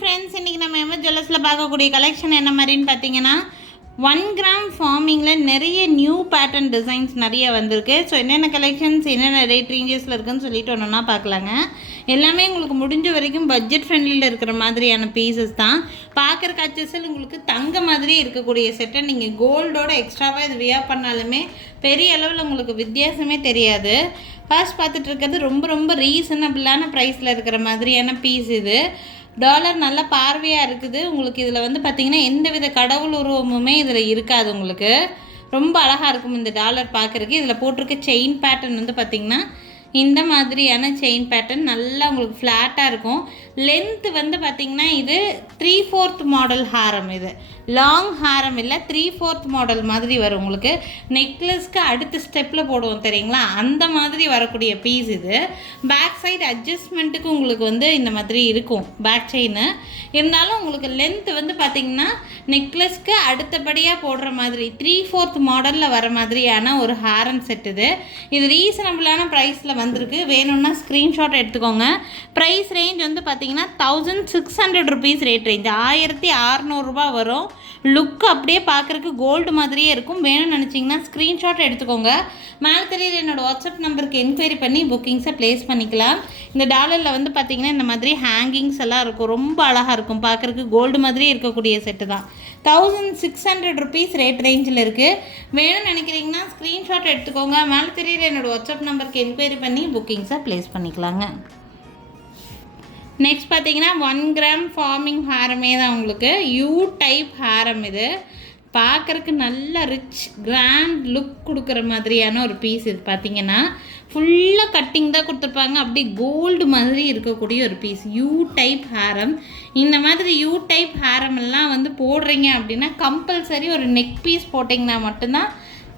Friends, இன்றைக்கி நம்ம MS ஜுவல்லர்ஸில் பார்க்கக்கூடிய கலெக்ஷன் என்ன மாதிரின்னு பார்த்தீங்கன்னா 1 கிராம் ஃபார்மிங்கில் நிறைய நியூ பேட்டர்ன் டிசைன்ஸ் நிறைய வந்திருக்கு. ஸோ என்னென்ன கலெக்ஷன்ஸ் என்னென்ன ரேட் ரேஞ்சஸில் இருக்குதுன்னு சொல்லிட்டு ஒன்றா பார்க்கலாங்க. எல்லாமே உங்களுக்கு முடிஞ்ச வரைக்கும் பட்ஜெட் ஃப்ரெண்ட்லியில் இருக்கிற மாதிரியான பீசஸ் தான். பார்க்குற காட்சஸில் உங்களுக்கு தங்க மாதிரி இருக்கக்கூடிய செட்டை நீங்கள் கோல்டோட எக்ஸ்ட்ராவாக இது வியர் பண்ணாலுமே பெரிய அளவில் உங்களுக்கு வித்தியாசமே தெரியாது. ஃபர்ஸ்ட் பார்த்துட்டு இருக்கிறது ரொம்ப ரீசனபிளான ப்ரைஸில் இருக்கிற மாதிரியான பீஸ். இது டாலர் நல்லா பார்வையாக இருக்குது. உங்களுக்கு இதில் வந்து பார்த்திங்கன்னா எந்த வித கடவுள் உருவமுமே இதில் இருக்காது. உங்களுக்கு ரொம்ப அழகாக இருக்கும் இந்த டாலர் பார்க்குறதுக்கு. இதில் போட்டிருக்க செயின் பேட்டர்ன் வந்து பார்த்திங்கன்னா இந்த மாதிரியான செயின் பேட்டர்ன் நல்லா உங்களுக்கு ஃப்ளாட்டாக இருக்கும். லென்த்து வந்து பார்த்திங்கன்னா இது 3/4 மாடல் ஹாரம். இது லாங் ஹாரம் இல்லை, 3/4 மாடல் மாதிரி வரும். உங்களுக்கு நெக்லஸ்க்கு அடுத்த ஸ்டெப்பில் போடுவோம் தெரியுங்களா, அந்த மாதிரி வரக்கூடிய பீஸ் இது. பேக் சைடு அட்ஜஸ்ட்மெண்ட்டுக்கு உங்களுக்கு வந்து இந்த மாதிரி இருக்கும் பேக் செயின். இருந்தாலும் உங்களுக்கு லென்த்து வந்து பார்த்திங்கன்னா நெக்லஸ்க்கு அடுத்தபடியாக போடுற மாதிரி 3/4 மாடலில் வர மாதிரியான ஒரு ஹாரம் செட் இது. இது ரீசனபிளான ப்ரைஸில் வந்திருக்கு. வேணும்னா ஸ்க்ரீன்ஷாட் எடுத்துக்கோங்க. ப்ரைஸ் ரேஞ்ச் வந்து பார்த்திங்கன்னா 1600 ருபீஸ் ரேட் ரேஞ்ச், 1600 ரூபா வரும். லுக் அப்படியே பார்க்குறதுக்கு கோல்டு மாதிரியே இருக்கும். வேணும்னு நினச்சிங்கன்னா ஸ்க்ரீன்ஷாட் எடுத்துக்கோங்க. மேலே தெரியுற என்னோடய வாட்ஸ்அப் நம்பருக்கு என்கொயரி பண்ணி புக்கிங்ஸை ப்ளேஸ் பண்ணிக்கலாம். இந்த டாலரில் வந்து பார்த்திங்கன்னா இந்த மாதிரி ஹேங்கிங்ஸ் எல்லாம் இருக்கும். ரொம்ப அழகாக இருக்கும் பார்க்குறதுக்கு. கோல்டு மாதிரியே இருக்கக்கூடிய செட்டு தான். 1600 ருபீஸ் ரேட் ரேஞ்சில் இருக்குது. வேணும்னு நினைக்கிறீங்கன்னா ஸ்க்ரீன்ஷாட் எடுத்துக்கோங்க. மேலே தெரியுற என்னோடய வாட்ஸ்அப் நம்பருக்கு என்கொயரி பண்ணி புக்கிங்ஸை ப்ளேஸ் பண்ணிக்கலாங்க. நெக்ஸ்ட் பார்த்தீங்கன்னா 1 கிராம் ஃபார்மிங் ஹாரமே தான் உங்களுக்கு. யூ டைப் ஹாரம். இது பார்க்குறக்கு நல்ல ரிச் கிராண்ட் லுக் கொடுக்குற மாதிரியான ஒரு பீஸ். இது பார்த்தீங்கன்னா ஃபுல்லாக கட்டிங் தான் கொடுத்துருப்பாங்க. அப்படி கோல்டு மாதிரி இருக்கக்கூடிய ஒரு பீஸ். யூ டைப் ஹாரம். இந்த மாதிரி யூ டைப் ஹாரம் எல்லாம் வந்து போடுறீங்க அப்படின்னா கம்பல்சரி ஒரு நெக் பீஸ் போட்டிங்கன்னா மட்டும்தான்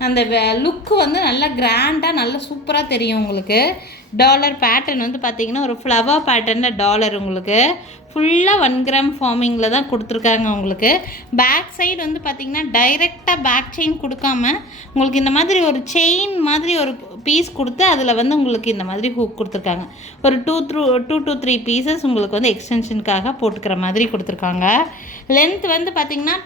அந்த லுக்கு வந்து நல்லா கிராண்டாக நல்லா சூப்பராக தெரியும் உங்களுக்கு. டாலர் பேட்டர்ன் வந்து பார்த்திங்கன்னா ஒரு ஃப்ளவர் பேட்டர்னில் டாலர் உங்களுக்கு ஃபுல்லாக 1 கிராம் ஃபார்மிங்கில் தான் கொடுத்துருக்காங்க. உங்களுக்கு பேக் சைடு வந்து பார்த்திங்கன்னா டைரெக்டாக பேக் செயின் கொடுக்காம உங்களுக்கு இந்த மாதிரி ஒரு செயின் மாதிரி ஒரு பீஸ் கொடுத்து அதில் வந்து உங்களுக்கு இந்த மாதிரி ஹூக் கொடுத்துருக்காங்க. ஒரு 2 to 3 பீசஸ் உங்களுக்கு வந்து எக்ஸ்டென்ஷனுக்காக போட்டுக்கிற மாதிரி கொடுத்துருக்காங்க. லென்த் வந்து பார்த்திங்கன்னா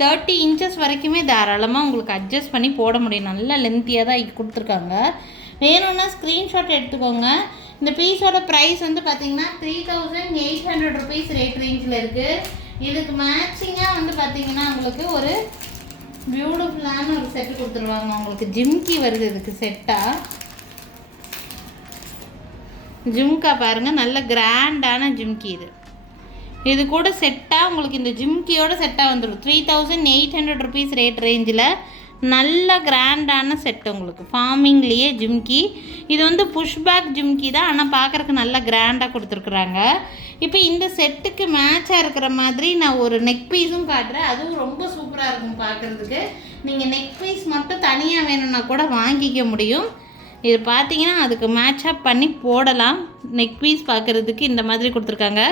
30 இன்ச்சஸ் வரைக்குமே தாராளமாக உங்களுக்கு அட்ஜஸ்ட் பண்ணி போட முடியும். நல்லா லென்த்தியாக தான் கொடுத்துருக்காங்க. வேணும்னா ஸ்க்ரீன்ஷாட் எடுத்துக்கோங்க. இந்த பீஸோட ப்ரைஸ் வந்து பார்த்திங்கன்னா 3800 ருபீஸ் ரேட் ரேஞ்சில் இருக்குது. இதுக்கு மேட்சிங்காக வந்து பார்த்திங்கன்னா உங்களுக்கு ஒரு பியூட்டிஃபுல்லான ஒரு செட்டு கொடுத்துருவாங்க. உங்களுக்கு ஜிம்கி வருது இதுக்கு செட்டாக. ஜிம்கா பாருங்கள், நல்ல கிராண்டான ஜிம்கி. இது கூட செட்டாக உங்களுக்கு இந்த ஜிம்கியோட செட்டாக வந்துடும். 3800 ருபீஸ் ரேட் ரேஞ்சில் நல்ல கிராண்டான செட்டு உங்களுக்கு. ஃபார்மிங்லேயே ஜிம்கி. இது வந்து புஷ்பேக் ஜிம்கி தான், ஆனால் பார்க்குறக்கு நல்லா கிராண்டாக கொடுத்துருக்குறாங்க. இப்போ இந்த செட்டுக்கு மேட்சாக இருக்கிற மாதிரி நான் ஒரு நெக் பீஸும் காட்டுறேன். அதுவும் ரொம்ப சூப்பராக இருக்கும் பார்க்குறதுக்கு. நீங்கள் நெக் பீஸ் மட்டும் தனியாக வேணும்னா கூட வாங்கிக்க முடியும். இது பார்த்தீங்கன்னா அதுக்கு மேட்சப் பண்ணி போடலாம். நெக் பீஸ் பார்க்குறதுக்கு இந்த மாதிரி கொடுத்துருக்காங்க.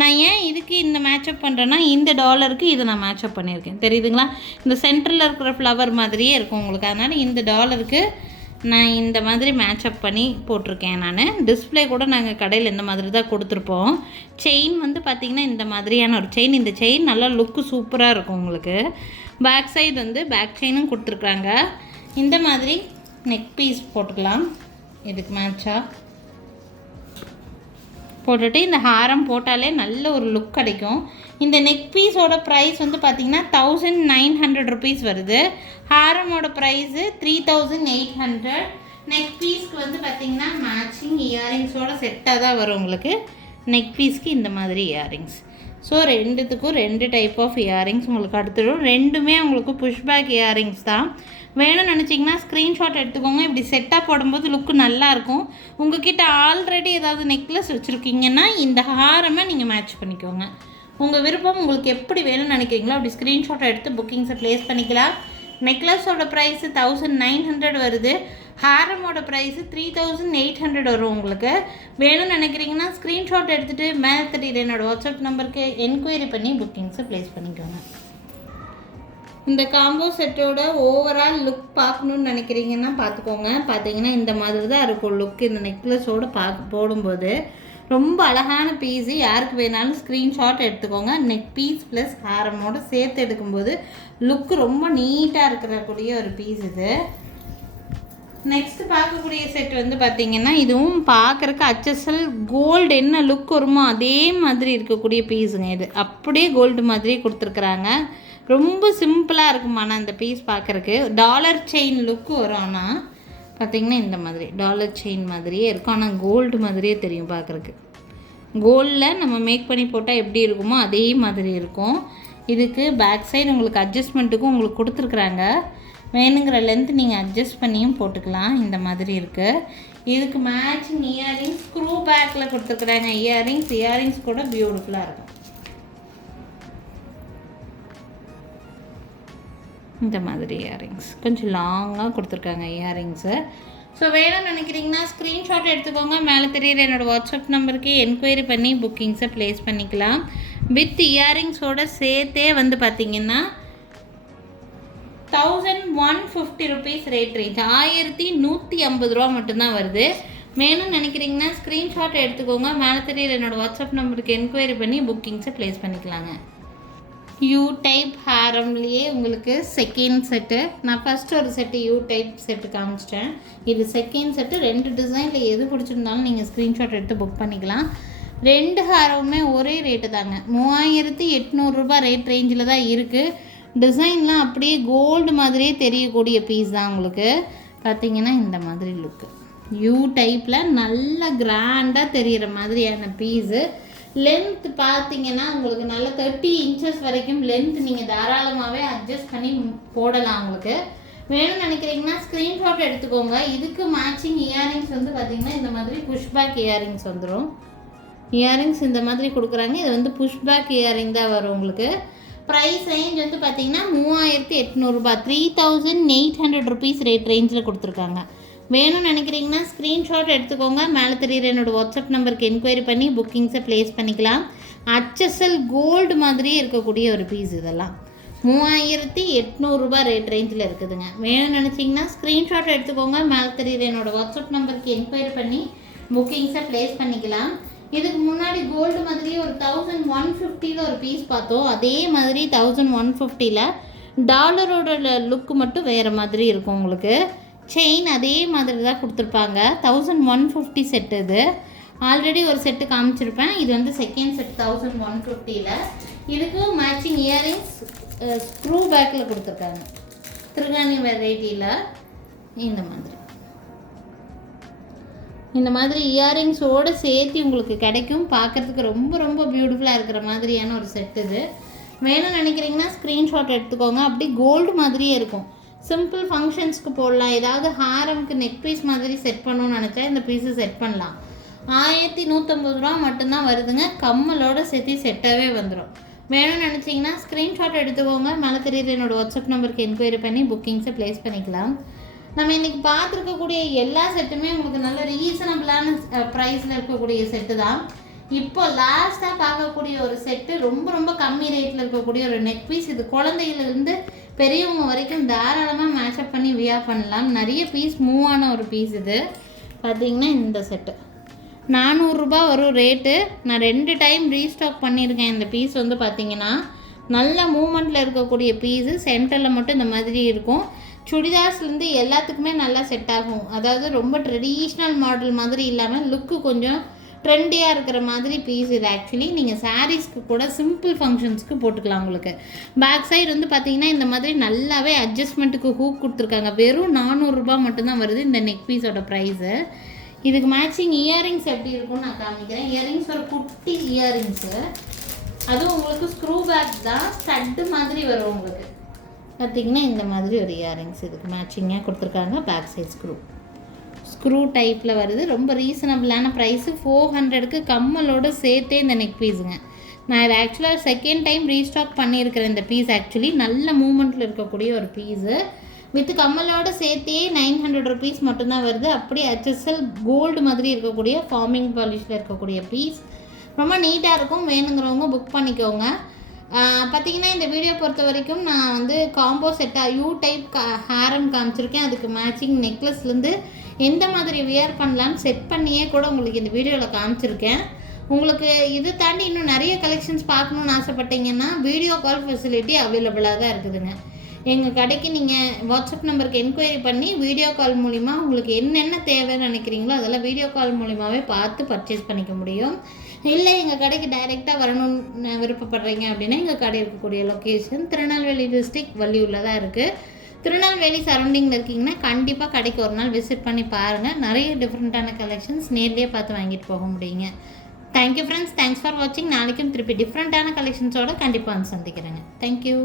நான் ஏன் இதுக்கு இந்த மேட்சப் பண்ணுறேன்னா இந்த டாலருக்கு இதை நான் மேட்சப் பண்ணியிருக்கேன். தெரியுதுங்களா, இந்த சென்டரில் இருக்கிற ஃப்ளவர் மாதிரியே இருக்கும் உங்களுக்கு. அதனால் இந்த டாலருக்கு நான் இந்த மாதிரி மேட்சப் பண்ணி போட்டிருக்கேன். நான் டிஸ்பிளே கூட நாங்கள் கடையில் இந்த மாதிரி தான் கொடுத்துருப்போம். செயின் வந்து பார்த்திங்கன்னா இந்த மாதிரியான ஒரு செயின். இந்த செயின் நல்லா லுக்கு சூப்பராக இருக்கும் உங்களுக்கு. பேக் சைடு வந்து பேக் செயினும் கொடுத்துருக்குறாங்க. இந்த மாதிரி நெக் பீஸ் போட்டுக்கலாம். இதுக்கு மேட்சாக போட்டுட்டு இந்த ஹாரம் போட்டாலே நல்ல ஒரு லுக் கிடைக்கும். இந்த நெக் பீஸோட ப்ரைஸ் வந்து பார்த்திங்கன்னா 1900 ருபீஸ் வருது. ஹாரமோட ப்ரைஸு 3800. நெக் பீஸ்க்கு வந்து பார்த்திங்கன்னா மேட்சிங் இயரிங்ஸோட செட்டாக தான் வரும் உங்களுக்கு. நெக் பீஸ்க்கு இந்த மாதிரி இயரிங்ஸ். ஸோ ரெண்டுத்துக்கும் 2 டைப் ஆஃப் இயரிங்ஸ் உங்களுக்கு அடுத்துடும். ரெண்டுமே உங்களுக்கு புஷ்பேக் இயரிங்ஸ் தான். வேணும்னு நினச்சிங்கன்னா ஸ்க்ரீன்ஷாட் எடுத்துக்கோங்க. இப்படி செட்டாக போடும்போது லுக்கு நல்லாயிருக்கும். உங்கள்கிட்ட ஆல்ரெடி ஏதாவது நெக்லஸ் வச்சுருக்கீங்கன்னா இந்த ஹாரமை நீங்கள் மேட்ச் பண்ணிக்கோங்க. உங்கள் விருப்பம், உங்களுக்கு எப்படி வேணும்னு நினைக்கிறீங்களோ அப்படி ஸ்க்ரீன்ஷாட் எடுத்து புக்கிங்ஸை ப்ளேஸ் பண்ணிக்கலாம். நெக்லஸோட ப்ரைஸு 1900 வருது. ஹாரமோட ப்ரைஸு 3800 வரும் உங்களுக்கு. வேணும்னு நினைக்கிறீங்கன்னா ஸ்க்ரீன்ஷாட் எடுத்துகிட்டு மேலே தெரியுற என்னோடய வாட்ஸ்அப் நம்பருக்கு என்கொயரி பண்ணி புக்கிங்ஸை ப்ளேஸ் பண்ணிக்கோங்க. இந்த காம்போ செட்டோட ஓவரால் லுக் பார்க்கணுன்னு நினைக்கிறீங்கன்னா பார்த்துக்கோங்க. பார்த்தீங்கன்னா இந்த மாதிரி தான் இருக்கும் லுக். இந்த நெக்லஸோடு போடும்போது ரொம்ப அழகான பீஸு. யாருக்கு வேணாலும் ஸ்க்ரீன்ஷாட் எடுத்துக்கோங்க. நெக் பீஸ் ப்ளஸ் ஹாரமோடு சேர்த்து எடுக்கும்போது லுக்கு ரொம்ப நீட்டாக இருக்கக்கூடிய ஒரு பீஸ் இது. நெக்ஸ்ட் பார்க்கக்கூடிய செட் வந்து பார்த்திங்கன்னா இதுவும் பார்க்குறக்கு HSL கோல்டு என்ன லுக் வருமோ அதே மாதிரி இருக்கக்கூடிய பீஸுங்க. இது அப்படியே கோல்டு மாதிரி கொடுத்துருக்குறாங்க. ரொம்ப சிம்பிளாக இருக்குமாண்ணா இந்த பீஸ் பார்க்குறக்கு. டாலர் செயின் லுக்கு வரும். ஆனால் பார்த்திங்கன்னா இந்த மாதிரி டாலர் செயின் மாதிரியே இருக்கும். ஆனால் கோல்டு மாதிரியே தெரியும் பார்க்குறக்கு. கோல்டில் நம்ம மேக் பண்ணி போட்டால் எப்படி இருக்குமோ அதே மாதிரி இருக்கும். இதுக்கு பேக் சைடு உங்களுக்கு அட்ஜஸ்ட்மெண்ட்டுக்கும் உங்களுக்கு கொடுத்துருக்குறாங்க. வேணுங்கிற லென்த் நீங்கள் அட்ஜஸ்ட் பண்ணியும் போட்டுக்கலாம். இந்த மாதிரி இருக்குது. இதுக்கு மேட்சிங் இயரிங்ஸ் ஸ்க்ரூ பேக்கில் கொடுத்துருக்குறாங்க. இயரிங்ஸ் கூட பியூட்டிஃபுல்லாக இருக்கும். இந்த மாதிரி இயரிங்ஸ் கொஞ்சம் லாங்காக கொடுத்துருக்காங்க இயரிங்ஸு. ஸோ வேணும்னு நினைக்கிறீங்கன்னா ஸ்க்ரீன்ஷாட் எடுத்துக்கோங்க. மேலே தெரியுற என்னோடய வாட்ஸ்அப் நம்பருக்கு என்கொயரி பண்ணி புக்கிங்ஸை ப்ளேஸ் பண்ணிக்கலாம். வித் இயரிங்ஸோடு சேர்த்தே வந்து பார்த்திங்கன்னா 1150 rupees ரேட் ரேஞ்ச். 1150 ரூபா மட்டும்தான் வருது. வேணும்னு நினைக்கிறீங்கன்னா ஸ்க்ரீன்ஷாட் எடுத்துக்கோங்க. மேலே தெரியுற என்னோடய வாட்ஸ்அப் நம்பருக்கு என்கொயரி பண்ணி புக்கிங்ஸை ப்ளேஸ் பண்ணிக்கலாங்க. யூ டைப் ஹேரம்லேயே உங்களுக்கு செகண்ட் செட்டு. நான் ஃபஸ்ட்டு ஒரு செட்டு யூ டைப் செட்டு காமிச்சிட்டேன். இது செகண்ட் செட்டு. 2 டிசைனில் எது பிடிச்சிருந்தாலும் நீங்கள் ஸ்க்ரீன்ஷாட் எடுத்து புக் பண்ணிக்கலாம். 2 ஹேரமுமே ஒரே ரேட்டு தாங்க. 3800 ரூபா ரேட் ரேஞ்சில் தான் இருக்குது. டிசைன்லாம் அப்படியே கோல்டு மாதிரியே தெரியக்கூடிய பீஸ் தான். உங்களுக்கு பார்த்திங்கன்னா இந்த மாதிரி லுக்கு யூ டைப்பில் நல்ல கிராண்டாக தெரிகிற மாதிரியான பீஸு. லென்த் பார்த்திங்கன்னா உங்களுக்கு நல்ல 30 inches வரைக்கும் லென்த் நீங்கள் தாராளமாகவே அட்ஜஸ்ட் பண்ணி போடலாம். உங்களுக்கு வேணும்னு நினைக்கிறீங்கன்னா ஸ்க்ரீன்ஷாட் எடுத்துக்கோங்க. இதுக்கு மேட்சிங் இயரிங்ஸ் வந்து பார்த்திங்கன்னா இந்த மாதிரி புஷ்பேக் இயரிங்ஸ் வந்துடும். இயரிங்ஸ் இந்த மாதிரி கொடுக்குறாங்க. இது வந்து புஷ்பேக் இயரிங் தான் வரும். உங்களுக்கு ப்ரைஸ் ரேஞ்ச் வந்து பார்த்திங்கன்னா 3800 ரூபா 3800 rupees ரேட் ரேஞ்சில் கொடுத்துருக்காங்க. வேணும்னு நினைக்கிறீங்கன்னா ஸ்க்ரீன்ஷாட் எடுத்துக்கோங்க. மேலே தெரியுற என்னோடய வாட்ஸ்அப் நம்பருக்கு என்கொயரி பண்ணி புக்கிங்ஸை ப்ளேஸ் பண்ணிக்கலாம். HSL கோல்டு மாதிரியே இருக்கக்கூடிய ஒரு பீஸ். இதெல்லாம் 3800 ரூபா ரேட் ரேஞ்சில் இருக்குதுங்க. வேணும்னு நினச்சிங்கன்னா ஸ்க்ரீன்ஷாட் எடுத்துக்கோங்க. மேலே தெரியுற என்னோடய வாட்ஸ்அப் நம்பருக்கு என்கொயரி பண்ணி புக்கிங்ஸை ப்ளேஸ் பண்ணிக்கலாம். இதுக்கு முன்னாடி கோல்டு மாதிரியே ஒரு 1150 ஒரு பீஸ் பார்த்தோம். அதே மாதிரி 1150 டாலரோட லுக்கு மட்டும் வேறு மாதிரி இருக்கும். உங்களுக்கு செயின் அதே மாதிரி தான் கொடுத்துருப்பாங்க. 1150 செட்டு. இது ஆல்ரெடி ஒரு செட்டு காமிச்சிருப்பேன். இது வந்து செகண்ட் செட் 1150. இதுக்கு மேட்சிங் இயரிங்ஸ் ஸ்க்ரூ பேக்கில் கொடுத்துருக்காங்க. திருகாணி வெரைட்டியில் இந்த மாதிரி இயரிங்ஸோடு சேர்த்து உங்களுக்கு கிடைக்கும். பார்க்குறதுக்கு ரொம்ப ரொம்ப பியூட்டிஃபுல்லாக இருக்கிற மாதிரியான ஒரு செட் இது. வேணும்னு நினைக்கிறீங்கன்னா ஸ்க்ரீன்ஷாட் எடுத்துக்கோங்க. அப்படி கோல்டு மாதிரியே இருக்கும். சிம்பிள் ஃபங்க்ஷன்ஸ்க்கு போடலாம். ஏதாவது ஹாரம்க்கு நெக் பீஸ் மாதிரி செட் பண்ணணும்னு நினச்சா இந்த பீஸை செட் பண்ணலாம். 1150 ரூபா மட்டும்தான் வருதுங்க. கம்மலோடு சேர்த்து செட்டாகவே வந்துடும். வேணும்னு நினச்சிங்கன்னா ஸ்க்ரீன்ஷாட் எடுத்துக்கோங்க. மேலே தெரியுற என்னோடய வாட்ஸ்அப் நம்பருக்கு என்கொயரி பண்ணி புக்கிங்ஸை ப்ளேஸ் பண்ணிக்கலாம். நம்ம இன்றைக்கி பார்த்துருக்கக்கூடிய எல்லா செட்டுமே உங்களுக்கு நல்ல ரீசனபிளான ப்ரைஸில் இருக்கக்கூடிய செட்டு தான். இப்போ லாஸ்ட்டாக பார்க்கக்கூடிய ஒரு செட்டு ரொம்ப ரொம்ப கம்மி ரேட்டில் இருக்கக்கூடிய ஒரு நெக் பீஸ். இது குழந்தையிலேருந்து பெரியவங்க வரைக்கும் தாராளமாக மேட்சப் பண்ணி வியர் பண்ணலாம். நிறைய பீஸ் மூவ் ஆன ஒரு பீஸ். இது பார்த்திங்கன்னா இந்த செட்டு 400 ரூபா வரும் ரேட்டு. நான் 2 டைம் ரீஸ்டாக் பண்ணியிருக்கேன். இந்த பீஸ் வந்து பார்த்திங்கன்னா நல்ல மூமெண்ட்டில் இருக்கக்கூடிய பீஸு. சென்டரில் மட்டும் இந்த மாதிரி இருக்கும். சுடிதார்ஸ்லேருந்து எல்லாத்துக்குமே நல்லா செட் ஆகும். அதாவது ரொம்ப ட்ரெடிஷ்னல் மாடல் மாதிரி இல்லாமல் லுக்கு கொஞ்சம் ட்ரெண்டியாக இருக்கிற மாதிரி பீஸ். இது ஆக்சுவலி நீங்கள் சாரீஸ்க்கு கூட சிம்பிள் ஃபங்க்ஷன்ஸ்க்கு போட்டுக்கலாம். உங்களுக்கு பேக் சைடு வந்து பார்த்திங்கன்னா இந்த மாதிரி நல்லாவே அட்ஜஸ்ட்மெண்ட்டுக்கு ஹூக் கொடுத்துருக்காங்க. வெறும் 400 ரூபா மட்டும்தான் வருது இந்த நெக் பீஸோட ப்ரைஸு. இதுக்கு மேட்சிங் இயரிங்ஸ் எப்படி இருக்கும்னு நான் காமிக்கிறேன். இயரிங்ஸ் ஒரு குட்டி இயரிங்ஸு. அதுவும் உங்களுக்கு ஸ்க்ரூ பேக் தான். ஸ்டட்டு மாதிரி வரும். உங்களுக்கு பார்த்திங்கன்னா இந்த மாதிரி ஒரு இயரிங்ஸ் இதுக்கு மேட்சிங்காக கொடுத்துருக்காங்க. பேக் சைட் ஸ்க்ரூ டைப்பில் வருது. ரொம்ப ரீசனபிளான ப்ரைஸு. 400க்கு கம்மலோடு சேர்த்தே இந்த நெக் பீஸுங்க. நான் இது ஆக்சுவலாக செகண்ட் டைம் ரீஸ்டாக் பண்ணியிருக்கிறேன். இந்த பீஸ் ஆக்சுவலி நல்ல மூமெண்ட்டில் இருக்கக்கூடிய ஒரு பீஸு. வித் கம்மலோடு சேர்த்தே 900 rupees மட்டும்தான் வருது. அப்படியே HSL கோல்டு மாதிரி இருக்கக்கூடிய ஃபார்மிங் பாலிஷில் இருக்கக்கூடிய பீஸ். ரொம்ப நீட்டாக இருக்கும். வேணுங்கிறவங்க புக் பண்ணிக்கோங்க. பார்த்திங்கன்னா இந்த வீடியோ பொறுத்த வரைக்கும் நான் வந்து காம்போ செட்டாக யூ டைப் ஹேரம் காமிச்சிருக்கேன். அதுக்கு மேட்சிங் நெக்லஸ்லேருந்து எந்த மாதிரி வியர் பண்ணலான்னு செட் பண்ணியே கூட உங்களுக்கு இந்த வீடியோவில் காமிச்சிருக்கேன். உங்களுக்கு இது தாண்டி இன்னும் நிறைய கலெக்ஷன்ஸ் பார்க்கணுன்னு ஆசைப்பட்டீங்கன்னா வீடியோ கால் ஃபெசிலிட்டி அவைலபிளாக தான் இருக்குதுங்க. எங்கள் கடைக்கு நீங்கள் வாட்ஸ்அப் நம்பருக்கு என்கொயரி பண்ணி வீடியோ கால் மூலிமா உங்களுக்கு என்னென்ன தேவைன்னு நினைக்கிறீங்களோ அதெல்லாம் வீடியோ கால் மூலிமாவே பார்த்து பர்ச்சேஸ் பண்ணிக்க முடியும். இல்லை எங்கள் கடைக்கு டைரெக்டாக வரணும்னு விருப்பப்படுறீங்க அப்படின்னா எங்கள் கடை இருக்கக்கூடிய லொக்கேஷன் திருநெல்வேலி டிஸ்ட்ரிக்ட் வள்ளியூரில் தான் இருக்குது. திருநெல்வேலி சரௌண்டிங்கில் இருக்கீங்கன்னா கண்டிப்பாக கடைக்கு ஒரு நாள் விசிட் பண்ணி பாருங்கள். நிறைய டிஃப்ரெண்ட்டான கலெக்ஷன்ஸ் நேர்லேயே பார்த்து வாங்கிட்டு போக முடியுங்க. தேங்க்யூ ஃப்ரெண்ட்ஸ், தேங்க்ஸ் ஃபார் வாட்சிங். நாளைக்கும் திருப்பி டிஃப்ரெண்ட்டான கலெக்ஷன்ஸோடு கண்டிப்பாக வந்து சந்திக்கிறேங்க. தேங்க்யூ.